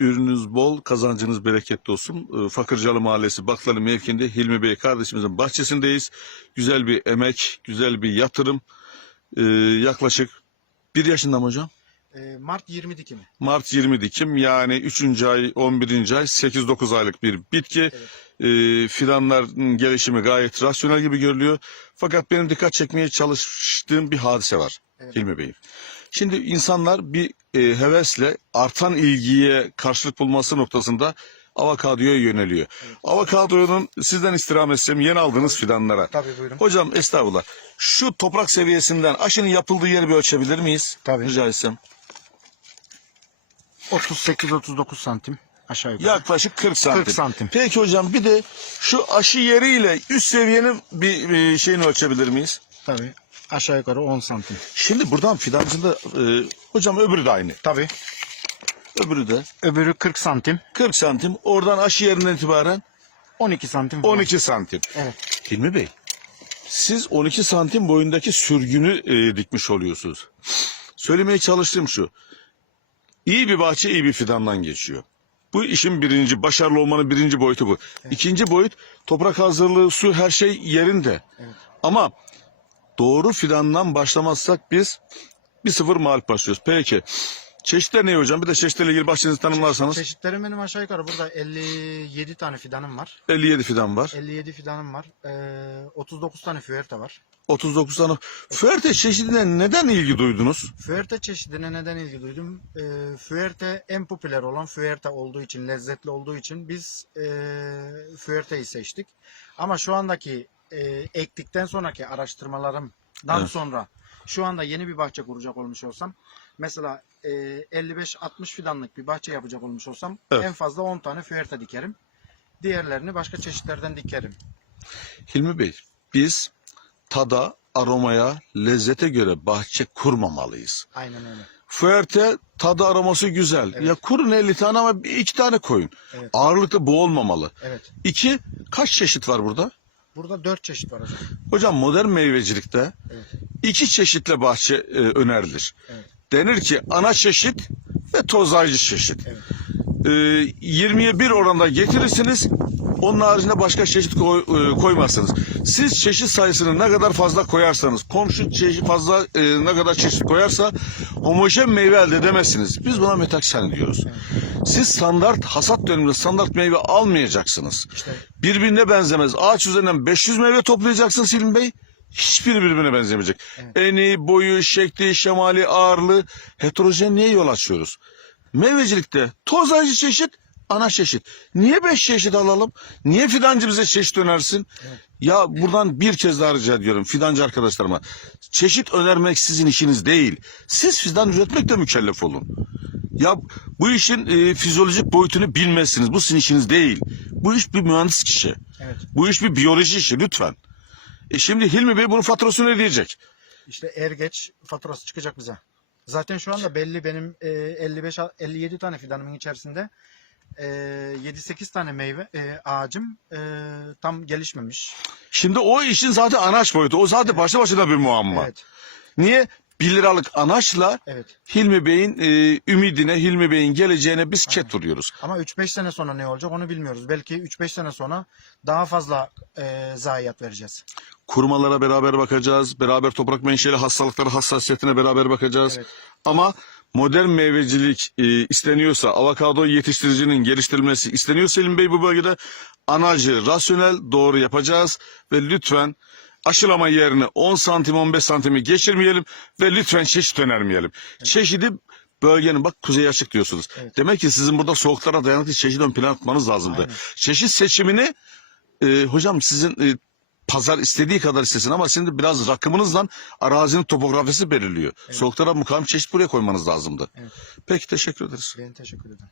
Ürününüz bol, kazancınız bereketli olsun. Ee, Fakırcalı Mahallesi Baklalı mevkinde Hilmi Bey kardeşimizin bahçesindeyiz. Güzel bir emek, güzel bir yatırım. Ee, yaklaşık bir yaşında mı hocam? Ee, Mart 20 dikimi. Mart 20 dikim yani 3. ay 11. ay 8-9 aylık bir bitki. Ee, fidanların gelişimi gayet rasyonel gibi görülüyor. Fakat benim dikkat çekmeye çalıştığım bir hadise var Evet. Hilmi Bey. Şimdi insanlar bir e, hevesle artan ilgiye karşılık bulması noktasında avokadoya yöneliyor. Avokadonun sizden istirham etsem yeni aldığınız fidanlara. Tabii buyurun. Hocam estağfurullah. Şu toprak seviyesinden aşının yapıldığı yeri bir ölçebilir miyiz? Tabii. Rica etsem. 38-39 santim aşağı yukarı. Yaklaşık 40 santim. 40 santim. Peki hocam bir de şu aşı yeriyle üst seviyenin bir, bir şeyini ölçebilir miyiz? Tabii aşağı yukarı 10 santim. Şimdi buradan fidancında e, hocam öbürü de aynı. Tabii. Öbürü de Öbürü 40 santim. 40 santim. Oradan aşı yerinden itibaren 12 santim. falan. 12 santim. Evet. Hilmi Bey siz 12 santim boyundaki sürgünü e, dikmiş oluyorsunuz. Söylemeye çalıştığım şu. İyi bir bahçe iyi bir fidandan geçiyor. Bu işin birinci, başarılı olmanın birinci boyutu bu. İkinci boyut toprak hazırlığı, su her şey yerinde. Evet. Ama doğru fidandan başlamazsak biz bir sıfır mağlup başlıyoruz. Peki çeşitler ne hocam? Bir de çeşitlerle ilgili bahçenizi tanımlarsanız. Çeşitlerim benim aşağı yukarı burada 57 tane fidanım var. 57 fidan var. 57 fidanım var. Ee, 39 tane füerte var. 39 tane. Fuerte çeşidine neden ilgi duydunuz? Füerte çeşidine neden ilgi duydum? Ee, füerte en popüler olan füerte olduğu için, lezzetli olduğu için biz e, füerteyi seçtik. Ama şu andaki e, ektikten sonraki araştırmalarımdan Evet. sonra şu anda yeni bir bahçe kuracak olmuş olsam mesela e, 55-60 fidanlık bir bahçe yapacak olmuş olsam Evet. en fazla 10 tane füerte dikerim. Diğerlerini başka çeşitlerden dikerim. Hilmi Bey, biz tada, aromaya, lezzete göre bahçe kurmamalıyız. Aynen öyle. Fuerte tadı aroması güzel. Evet. Ya kurun 50 tane ama bir iki tane koyun. Evet. Ağırlıkta bu olmamalı. Evet. İki, kaç çeşit var burada? Burada 4 çeşit var hocam. Hocam modern meyvecilikte Evet. iki çeşitle bahçe e, önerilir. Evet. Denir ki ana çeşit ve tozayıcı çeşit. Evet. E, 20'ye 1 oranda getirirsiniz. Onun haricinde başka çeşit koy, e, koymazsınız. Siz çeşit sayısını ne kadar fazla koyarsanız, komşu çeşit fazla e, ne kadar çeşit koyarsa homojen meyve elde edemezsiniz. Biz buna metaksen diyoruz. Siz standart hasat döneminde standart meyve almayacaksınız. İşte Birbirine benzemez. Ağaç üzerinden 500 meyve toplayacaksın Selim Bey. Hiçbiri birbirine benzemeyecek. Evet. Eni, boyu, şekli, şemali, ağırlığı heterojenliğe yol açıyoruz. Meyvecilikte toz ağacı çeşit, ana çeşit. Niye beş çeşit alalım? Niye fidancı bize çeşit önersin? Evet. Ya buradan bir kez daha rica ediyorum fidancı arkadaşlarıma. Çeşit önermek sizin işiniz değil. Siz fidan üretmekle mükellef olun. Ya bu işin e, fizyolojik boyutunu bilmezsiniz. Bu sizin işiniz değil. Bu iş bir mühendis işi. evet. Bu iş bir biyoloji işi lütfen. E şimdi Hilmi Bey bunun faturasını ödeyecek. İşte er geç faturası çıkacak bize. Zaten şu anda belli benim e, 55 57 tane fidanımın içerisinde e, 7-8 tane meyve e, ağacım e, tam gelişmemiş. Şimdi o işin zaten anaç boyutu. O zaten başlı başına bir muamma. Evet. Niye? 1 liralık anaçla Evet. Hilmi Bey'in e, ümidine, Hilmi Bey'in geleceğine biz ket vuruyoruz. Ama 3-5 sene sonra ne olacak onu bilmiyoruz. Belki 3-5 sene sonra daha fazla e, zayiat vereceğiz. Kurmalara beraber bakacağız. Beraber toprak menşeli hastalıkları hassasiyetine beraber bakacağız. Evet. Ama modern meyvecilik e, isteniyorsa, avokado yetiştiricinin geliştirilmesi isteniyorsa Selim Bey bu bölgede anacı, rasyonel doğru yapacağız ve lütfen aşılama yerine 10 santim 15 santimi geçirmeyelim ve lütfen çeşit önermeyelim. Çeşidi bölgenin bak kuzey açık diyorsunuz. Evet. Demek ki sizin burada soğuklara dayanıklı çeşit ön plana tutmanız lazımdı. Aynen. Çeşit seçimini e, hocam sizin e, pazar istediği kadar istesin ama şimdi biraz rakımınızla arazinin topografisi belirliyor. Soğuklara mukavemet çeşit buraya koymanız lazımdı. Evet. Peki teşekkür ederiz. Ben teşekkür ederim.